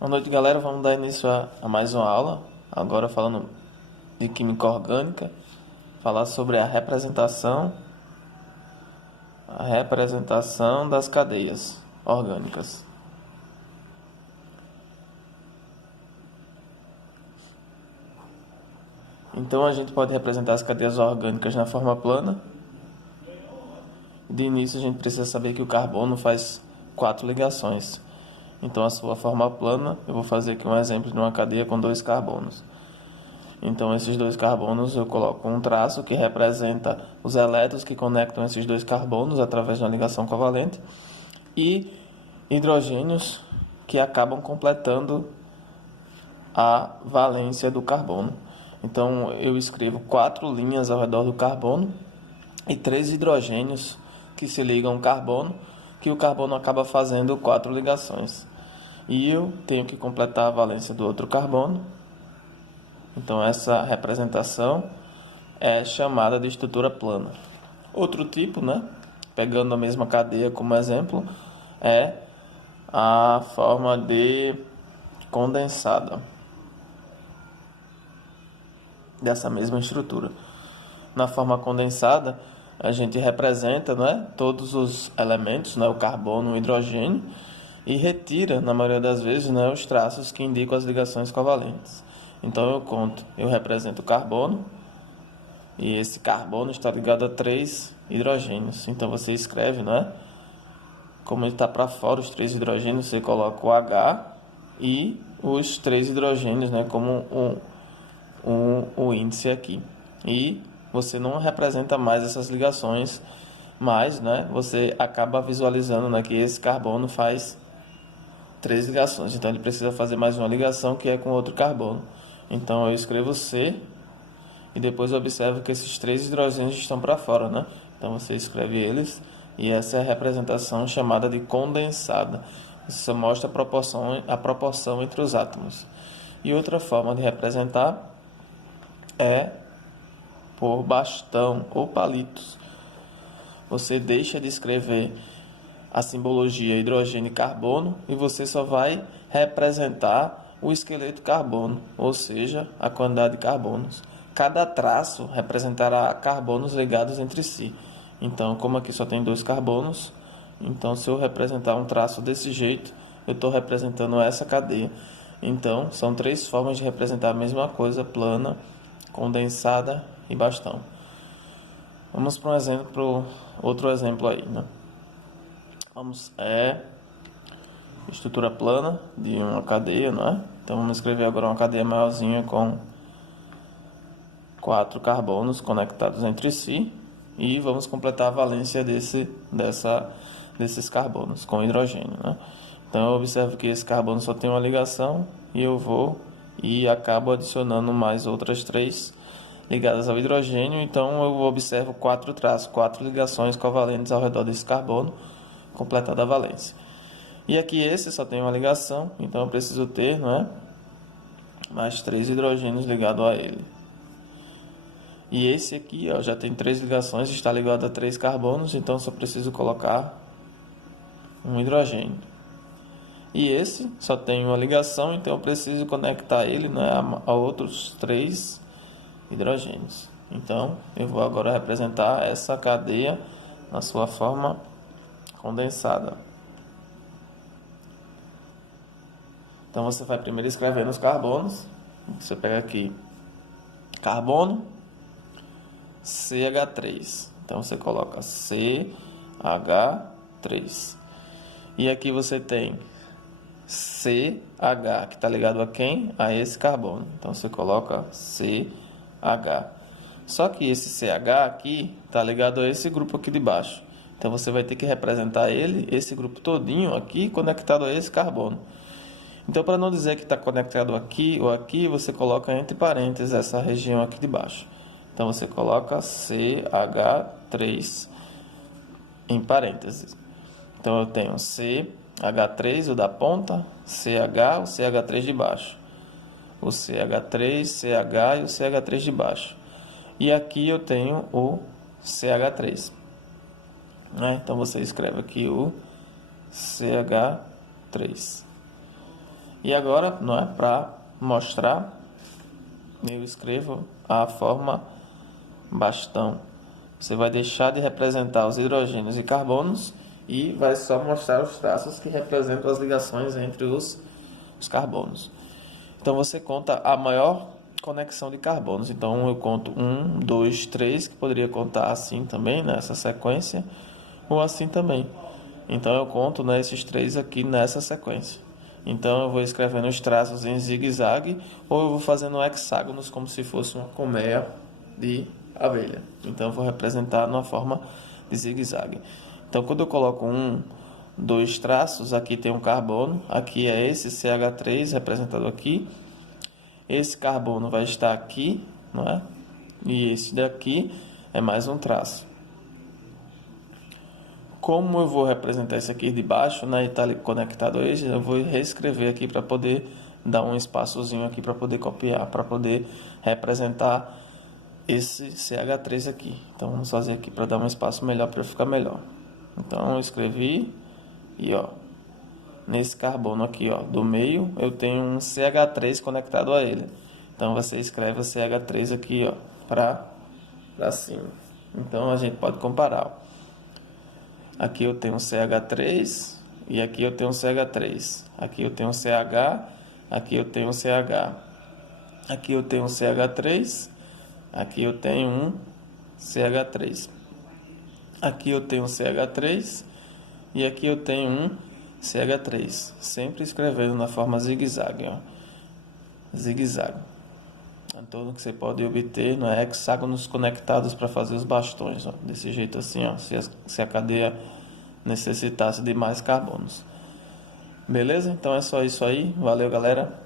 Boa noite, galera. Vamos dar início a mais uma aula. Agora falando de química orgânica, falar sobre a representação das cadeias orgânicas. Então a gente pode representar as cadeias orgânicas na forma plana. De início a gente precisa saber que o carbono faz 4 ligações. Então a sua forma plana, eu vou fazer aqui um exemplo de uma cadeia com 2 carbonos. Então esses 2 carbonos eu coloco um traço que representa os elétrons que conectam esses 2 carbonos através de uma ligação covalente e hidrogênios que acabam completando a valência do carbono. Então eu escrevo 4 linhas ao redor do carbono e 3 hidrogênios que se ligam ao carbono, que o carbono acaba fazendo 4 ligações. E eu tenho que completar a valência do outro carbono. Então essa representação é chamada de estrutura plana. Outro tipo, pegando a mesma cadeia como exemplo, é a forma de condensada dessa mesma estrutura. Na forma condensada, a gente representa todos os elementos, o carbono, o hidrogênio, e retira, na maioria das vezes, os traços que indicam as ligações covalentes. Então eu represento o carbono, e esse carbono está ligado a 3 hidrogênios. Então você escreve, como ele está para fora, os 3 hidrogênios, você coloca o H e os 3 hidrogênios, como o índice aqui. E você não representa mais essas ligações, mas você acaba visualizando que esse carbono faz 3 ligações. Então ele precisa fazer mais uma ligação que é com outro carbono. Então eu escrevo C e depois eu observo que esses 3 hidrogênios estão para fora, Então você escreve eles e essa é a representação chamada de condensada. Isso mostra a proporção entre os átomos. E outra forma de representar é por bastão ou palitos. Você deixa de escrever a simbologia hidrogênio e carbono e você só vai representar o esqueleto carbono, ou seja, a quantidade de carbonos. Cada traço representará carbonos ligados entre si. Então, como aqui só tem 2 carbonos, então se eu representar um traço desse jeito, eu estou representando essa cadeia. Então, são 3 formas de representar a mesma coisa: plana, condensada e bastão. Vamos para outro exemplo aí, estrutura plana de uma cadeia, Então vamos escrever agora uma cadeia maiorzinha com 4 carbonos conectados entre si e vamos completar a valência desses carbonos com hidrogênio, Então eu observo que esse carbono só tem uma ligação e eu vou e acabo adicionando mais outras 3 ligadas ao hidrogênio. Então eu observo 4 traços, 4 ligações covalentes ao redor desse carbono, completada a valência. E aqui esse só tem uma ligação, então eu preciso ter mais 3 hidrogênios ligados a ele. E esse aqui já tem 3 ligações, está ligado a 3 carbonos, então eu só preciso colocar um hidrogênio. E esse só tem uma ligação, então eu preciso conectar ele a outros 3 hidrogênios. Então eu vou agora representar essa cadeia na sua forma condensada. Então você vai primeiro escrevendo os carbonos. Você pega aqui carbono, CH3. Então você coloca CH3. E aqui você tem CH, que está ligado a quem? A esse carbono. Então você coloca CH. Só que esse CH aqui está ligado a esse grupo aqui de baixo. Então você vai ter que representar esse grupo todinho aqui, conectado a esse carbono. Então, para não dizer que está conectado aqui ou aqui, você coloca entre parênteses essa região aqui de baixo. Então, você coloca CH3 em parênteses. Então, eu tenho CH3, o da ponta, CH, o CH3 de baixo. O CH3, CH e o CH3 de baixo. E aqui eu tenho o CH3. Então, você escreve aqui o CH3. E agora, não é, para mostrar, eu escrevo a forma bastão. Você vai deixar de representar os hidrogênios e carbonos e vai só mostrar os traços que representam as ligações entre os carbonos. Então você conta a maior conexão de carbonos. Então eu conto 1, 2, 3, que poderia contar assim também, nessa sequência, ou assim também. Então eu conto, né, esses 3 aqui nessa sequência. Então eu vou escrevendo os traços em zigue-zague ou eu vou fazendo hexágonos como se fosse uma colmeia de abelha. Então eu vou representar numa forma de zigue-zague. Então quando eu coloco 1, 2 traços, aqui tem um carbono, aqui é esse CH3 representado aqui. Esse carbono vai estar aqui, não é? E esse daqui é mais um traço. Como eu vou representar isso aqui de baixo, né, e está conectado a esse, eu vou reescrever aqui para poder dar um espaçozinho aqui para poder copiar, para poder representar esse CH3 aqui. Então vamos fazer aqui para dar um espaço melhor, para ficar melhor. Então eu escrevi e ó, nesse carbono aqui, ó, do meio, eu tenho um CH3 conectado a ele. Então você escreve o CH3 aqui, ó, para cima. Então a gente pode comparar, ó. Aqui eu tenho um CH3 e aqui eu tenho um CH3. Aqui eu tenho um CH, aqui eu tenho um CH. Aqui eu tenho um CH3, aqui eu tenho um CH3. Aqui eu tenho um CH3 e aqui eu tenho um CH3. Sempre escrevendo na forma zigue-zague, ó. Zigue-zague. Então que você pode obter, não é, hexágonos conectados para fazer os bastões, ó, desse jeito assim, ó, se a cadeia necessitasse de mais carbonos. Beleza? Então é só isso aí. Valeu, galera.